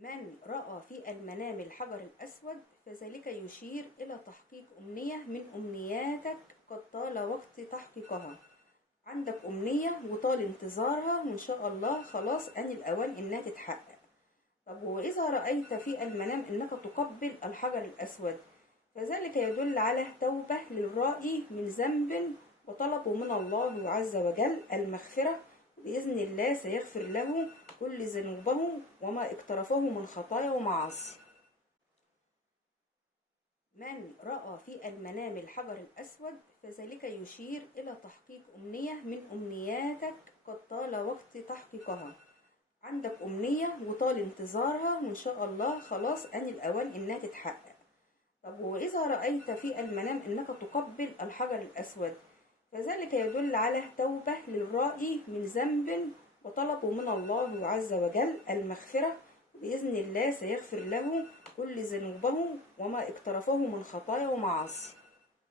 من رأى في المنام الحجر الأسود فذلك يشير إلى تحقيق أمنية من أمنياتك قد طال وقت تحقيقها. عندك أمنية وطال انتظارها وإن شاء الله خلاص آن الأوان إنها تتحقق. طب وإذا رأيت في المنام إنك تقبل الحجر الأسود فذلك يدل على توبة للرائي من ذنب وطلبوا من الله عز وجل المغفرة، بإذن الله سيغفر له كل ذنوبه وما اقترفه من خطايا ومعاصي. من رأى في المنام الحجر الأسود فذلك يشير إلى تحقيق أمنية من أمنياتك قد طال وقت تحقيقها. عندك أمنية وطال انتظارها وإن شاء الله خلاص آن الأوان إنها تتحقق. طب وإذا رأيت في المنام إنك تقبل الحجر الأسود فذلك يدل على توبة للرائي من ذنب وطلبوا من الله عز وجل المغفرة، بإذن الله سيغفر له كل ذنوبه وما اقترفه من خطايا ومعاصي.